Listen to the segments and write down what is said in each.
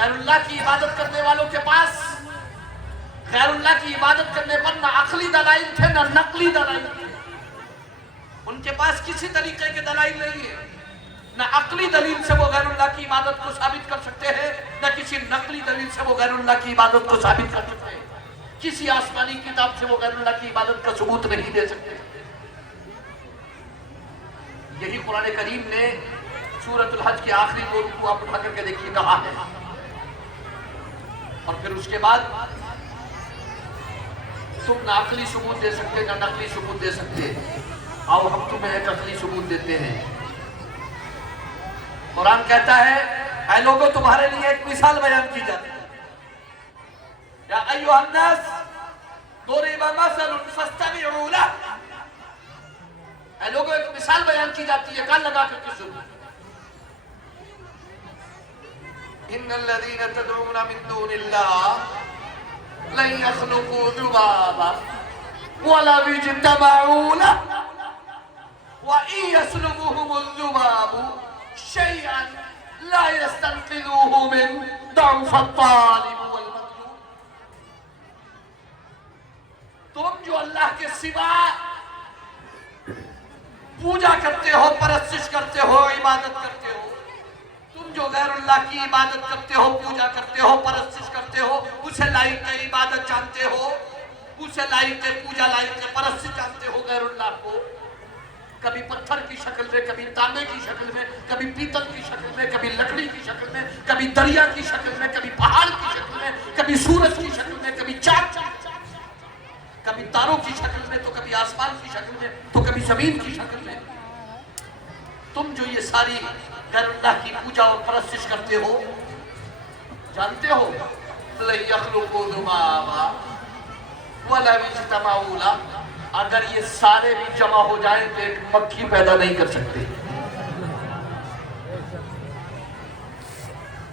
غیر اللہ کی عبادت کرنے والوں کے پاس غیر اللہ کی عبادت کرنے پر نہ عقلی دلائل تھے نہ نقلی دلائل تھے. ان کے پاس کسی طریقے کے دلائل نہیں ہے. نہ عقلی دلیل سے وہ غیر اللہ کی عبادت کو ثابت کر سکتے ہیں نہ کسی نقلی دلیل سے وہ غیر اللہ کی عبادت کو ثابت کر سکتے ہیں. کسی آسمانی کتاب سے وہ غیر اللہ کی عبادت کا ثبوت نہیں دے سکتے. یہی قرآن کریم نے سورۃ الحج کے آخری دو رکوع آپ اٹھا کر کے دیکھیے کہا ہے. اور پھر اس کے بعد تم نہ عقلی ثبوت دے سکتے نہ نقلی ثبوت دے سکتے. آؤ ہم تمہیں ایک عقلی ثبوت دیتے ہیں. قرآن کہتا ہے اے لوگوں تمہارے لیے ایک مثال بیان کی جاتی ہے. یا ایھا الناس ضرب مثل فاستمعوا له. اے لوگوں ایک مثال بیان کی جاتی ہے کان لگا کر کے سنو. ان الذين تدعون من دون الله لن يخلقوا ذبابا ولو اجتمعوا له وإن يسلبهم الذباب شيئا لا يستنقذوه من ضعف الطالب والمطلوب. تم جو اللہ کے سوا پوجا کرتے ہو پرستش کرتے ہو عبادت کرتے ہو تم جو غیر اللہ کی عبادت کرتے ہو پوجا کرتے ہو پرستش کرتے ہو اسے لائق عبادت جانتے ہو اسے لائق پوجا لائق پرستش جانتے ہو غیر اللہ کو کبھی پتھر کی شکل میں کبھی تانبے کی شکل میں کبھی پیتل کی شکل میں کبھی لکڑی کی شکل میں کبھی دریا کی شکل میں کبھی پہاڑ کی شکل میں کبھی سورج کی شکل میں کبھی چاند کبھی تاروں کی شکل میں تو کبھی آسمان کی شکل میں تو کبھی زمین کی شکل میں. تم جو یہ ساری غیر اللہ کی پوجا اور پرستش کرتے ہو جانتے ہو لَن يَخْلُقُوا ذُبَابًا وَلَوِ اجْتَمَعُوا لَهُ. اگر یہ سارے بھی جمع ہو جائیں تو ایک مکھی پیدا نہیں کر سکتے.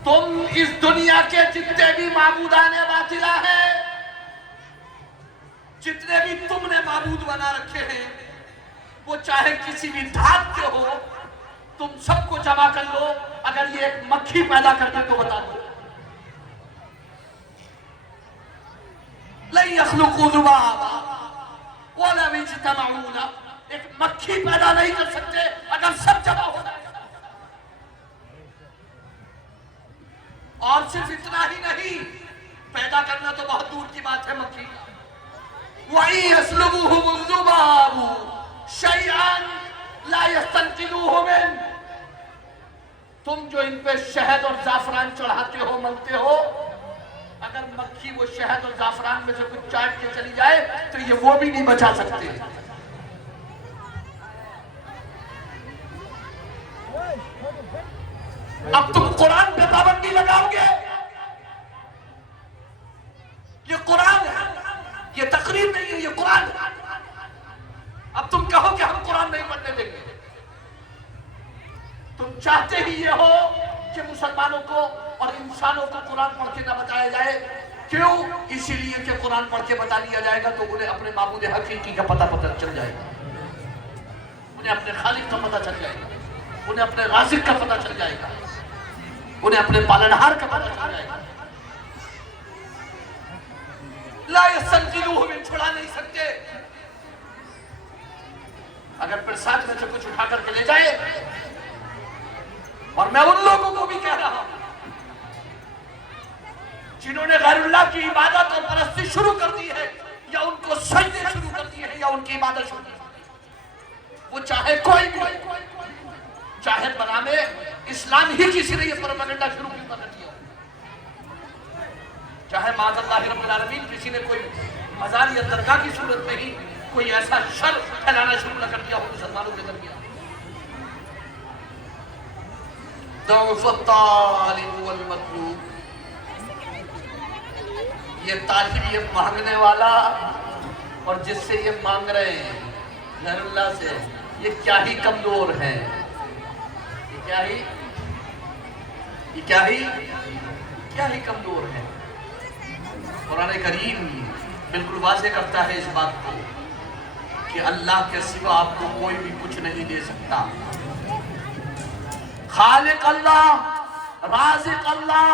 تم اس دنیا کے جتنے بھی معبودان باطلہ ہیں جتنے بھی تم نے معبود بنا رکھے ہیں وہ چاہے کسی بھی دھات کے ہو تم سب کو جمع کر لو اگر یہ ایک مکھی پیدا کر دے تو بتا دو. لَن يَخْلُقُوا ذُبَابًا وَلَوِ اجْتَمَعُوا لَهُ. ایک مکھی پیدا نہیں کر سکتے اگر سب جمع ہو جائے. اور صرف اتنا ہی نہیں پیدا کرنا تو بہت دور کی بات ہے مکھی. وَإِن يَسْلُبُهُمُ الذُّبَابُ شَيْئًا لَا يَسْتَنقِذُوهُ مِنْهُ. تم جو ان پہ شہد اور زعفران چڑھاتے ہو ملتے ہو اگر مکھی وہ شہد اور زعفران میں سے کچھ چاٹ کے چلی جائے تو یہ وہ بھی نہیں بچا سکتے. اب تم قرآن پہ پابندی لگاؤ گے یہ قرآن ہے یہ تقریر نہیں ہے یہ قرآن ہے. اب تم کہو کہ ہم قرآن نہیں پڑھنے دیں گے. تم چاہتے ہی یہ ہو کہ مسلمانوں کو اور انسانوں کو قرآن پڑھ کے نہ بتایا جائے. کیوں؟ اسی لیے کہ قرآن پڑھ کے بتا دیا جائے گا تو انہیں اپنے معبود حقیقی کا پتہ چل جائے گا انہیں اپنے خالق کا پتہ چل جائے گا انہیں اپنے رازق کا پتہ چل جائے گا انہیں اپنے پالنہار کا پتہ چل جائے گا. لا يستنقذوه من. چھڑا نہیں سکتے. اگر پھر ساتھ میں سے کچھ اٹھا کر کے لے جائے اور میں ان لوگوں کو بھی کہہ رہا ہوں جنہوں نے غیر اللہ کی عبادت اور پرستی شروع کر دی ہے یا ان کو سجدے شروع کر دی ہے یا ان کی عبادت شروع کر دی ہے وہ چاہے کوئی بھی چاہے بنامے اسلام ہی کسی نے یہ پروپیگنڈا شروع کر دیا چاہے معاذ اللہ رب العالمین کسی نے کوئی مزار یا درگاہ کی صورت میں ہی کوئی ایسا شر پھیلانا شروع نہ کر دیا ہو مسلمانوں کے درمیان. ضعف الطالب والمطلوب. یہ طالب یہ مانگنے والا اور جس سے یہ مانگ رہے ہیں غیر اللہ سے یہ کیا ہی کمزور ہیں یہ کیا ہی کمزور ہیں. قرآن کریم بالکل واضح کرتا ہے اس بات کو کہ اللہ کے سوا آپ کو کوئی بھی کچھ نہیں دے سکتا. خالق اللہ رازق اللہ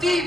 3,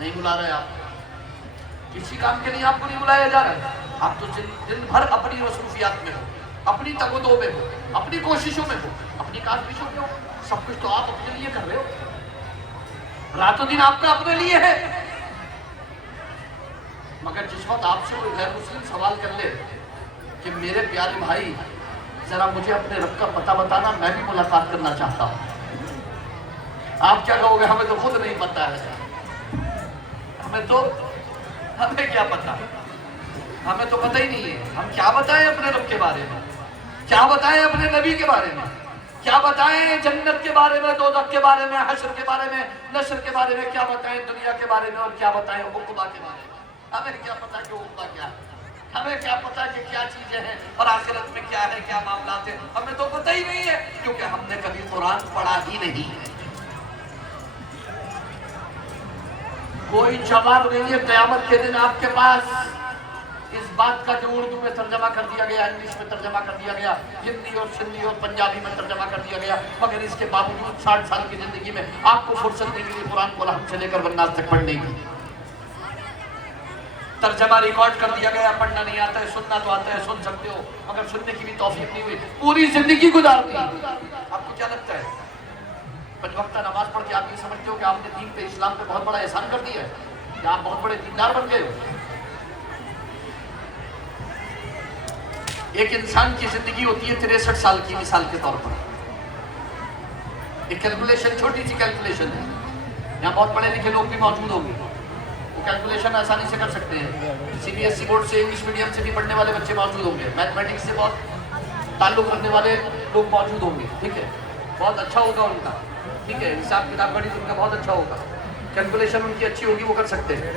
نہیں بلا رہے آپ، کسی کام کے لیے آپ کو نہیں بلایا جا رہا ہے. آپ تو دن بھر اپنی مصروفیات میں ہو، اپنی تگ و دو میں ہو، اپنی کوششوں میں ہو، اپنی کاوشوں میں ہو. سب کچھ تو آپ اپنے لیے کر رہے ہو. رات و دن آپ کا اپنے لیے ہے. مگر جس وقت آپ سے کوئی غیر مسلم سوال کر لے کہ میرے پیارے بھائی ذرا مجھے اپنے رب کا پتہ بتانا، میں بھی ملاقات کرنا چاہتا ہوں، آپ کیا کہو گے؟ ہمیں تو خود نہیں پتہ ہے. ہمیں کیا پتہ، ہمیں تو پتہ ہی نہیں ہے. ہم کیا بتائیں اپنے رب کے بارے میں، کیا بتائیں اپنے نبی کے بارے میں، کیا بتائیں جنت کے بارے میں، دوزخ کے بارے میں، حشر کے بارے میں، نشر کے بارے میں، کیا بتائیں دنیا کے بارے میں، اور کیا بتائیں عقبہ کے بارے میں. ہمیں کیا پتہ کہ عقبہ کیا ہے، ہمیں کیا پتہ کہ کیا چیزیں ہیں اور آخرت میں کیا ہے، کیا معاملات ہیں. ہمیں تو پتہ ہی نہیں ہے کیونکہ ہم نے کبھی قرآن پڑھا ہی نہیں ہے. کوئی جواب نہیں ہے قیامت کے دن آپ کے پاس اس بات کا جو اردو میں ترجمہ کر دیا گیا، انگلش میں ترجمہ کر دیا گیا، ہندی اور سندھی اور پنجابی میں ترجمہ کر دیا گیا، مگر اس کے باوجود 60 سال کی زندگی میں آپ کو فرصت نہیں ملی قرآن کو لحم سے لے کر والناس تک پڑھنے کی. ترجمہ ریکارڈ کر دیا گیا، پڑھنا نہیں آتا ہے، سننا تو آتا ہے، سن سکتے ہو مگر سننے کی بھی توفیق نہیں ہوئی. پوری زندگی گزار دی. آپ کو کیا لگتا ہے 5 وقتہ نماز پڑھ کے آپ یہ سمجھتے ہو کہ آپ نے دین پہ، اسلام پہ بہت بڑا احسان کر دیا ہے، کہ آپ بہت بڑے دیندار بن گئے ہو؟ ایک انسان کی زندگی ہوتی ہے 63 سال کی، مثال کے طور پر. ایک کیلکولیشن، چھوٹی سی کیلکولیشن ہے، یہاں بہت پڑھے لکھے لوگ بھی موجود ہوں گے، وہ کیلکولیشن آسانی سے کر سکتے ہیں. CBSE بورڈ سے، انگلش میڈیم سے بھی پڑھنے والے بچے موجود ہوں گے، میتھمیٹکس سے بہت تعلق رکھنے والے لوگ موجود ہوں گے. ٹھیک ہے، بہت اچھا ہوگا ان کا. ٹھیک ہے، حساب کتاب گھڑی ان کا بہت اچھا ہوگا، کیلکولیشن ان کی اچھی ہوگی، وہ کر سکتے ہیں.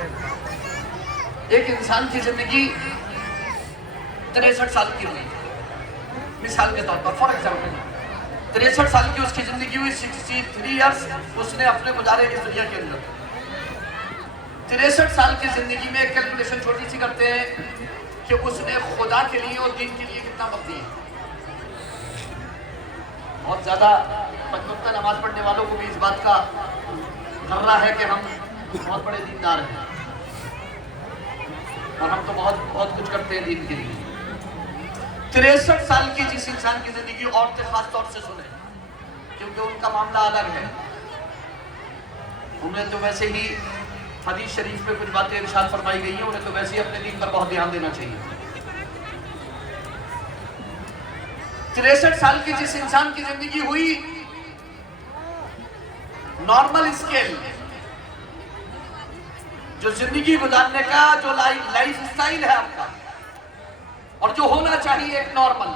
ایک انسان کی زندگی 63 سال کی ہوئی، مثال کے طور پر، فار ایگزامپل 63 سال کی اس کی زندگی ہوئی. 63 ایئرس اس نے اپنے گزارے اس دنیا کے اندر. 63 سال کی زندگی میں ایک کیلکولیشن چھوٹی سی کرتے ہیں کہ اس نے خدا کے لیے اور دین کے لیے کتنا وقت دیا. بہت زیادہ 5 وقتہ نماز پڑھنے والوں کو بھی اس بات کا غرہ ہے کہ ہم بہت بڑے دیندار ہیں اور ہم تو بہت کچھ کرتے ہیں دین کے لیے. 63 سال کی جس انسان کی زندگی، عورتیں خاص طور سے سنیں کیونکہ ان کا معاملہ الگ ہے. انہیں تو ویسے ہی حدیث شریف میں کچھ باتیں ارشاد فرمائی گئی ہیں، انہیں تو ویسے ہی اپنے دین پر بہت دھیان دینا چاہیے. 63 سال کی جس انسان کی زندگی ہوئی، نارمل اسکیل، جو زندگی گزارنے کا جو لائف اسٹائل ہے آپ کا، اور جو ہونا چاہیے ایک نارمل،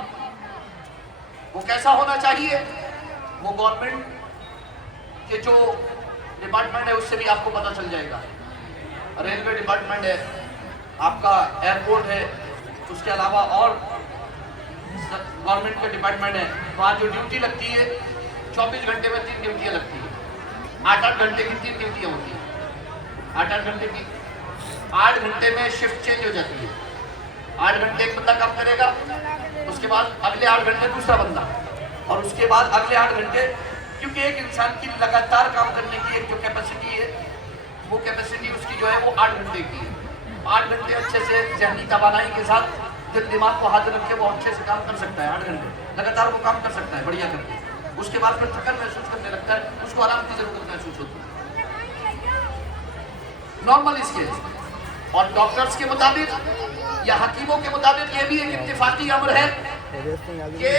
وہ کیسا ہونا چاہیے؟ وہ گورنمنٹ کے جو ڈپارٹمنٹ ہے اس سے بھی آپ کو پتہ چل جائے گا. ریلوے ڈپارٹمنٹ ہے آپ کا، ایئرپورٹ ہے، اس کے علاوہ اور گورنمنٹ کے ڈپارٹمنٹ ہے. وہاں جو ڈیوٹی لگتی ہے 24 گھنٹے میں 3 ڈیوٹیاں لگتی ہیں، 8-8 گھنٹے کی 3 ڈیوٹیاں ہوتی ہیں. 8-8 گھنٹے کی، 8 گھنٹے میں شفٹ چینج ہو جاتی ہے. 8 گھنٹے ایک بندہ کام کرے گا، اس کے بعد اگلے 8 گھنٹے دوسرا بندہ، اور اس کے بعد اگلے 8 گھنٹے، کیونکہ ایک انسان کی لگاتار کام کرنے کی ایک جو کیپیسٹی ہے، وہ کیپیسٹی اس کی جو ہے وہ 8 گھنٹے کی ہے. 8 گھنٹے اچھے سے ذہنی توانائی کے ساتھ دل دماغ کو حاضر رکھ کے وہ اچھے سے کام کر سکتا ہے. 8 گھنٹے لگاتار وہ کام کر سکتا ہے بڑھیا کر کے. اس کے بعد پھر تھکن محسوس کرنے لگتا ہے، اس کو آرام کی ضرورت محسوس ہوتی ہے. Normal scale. اور ڈاکٹرز کے مطابق یا حکیموں کے مطابق یہ بھی ایک اتفاقی امر ہے کہ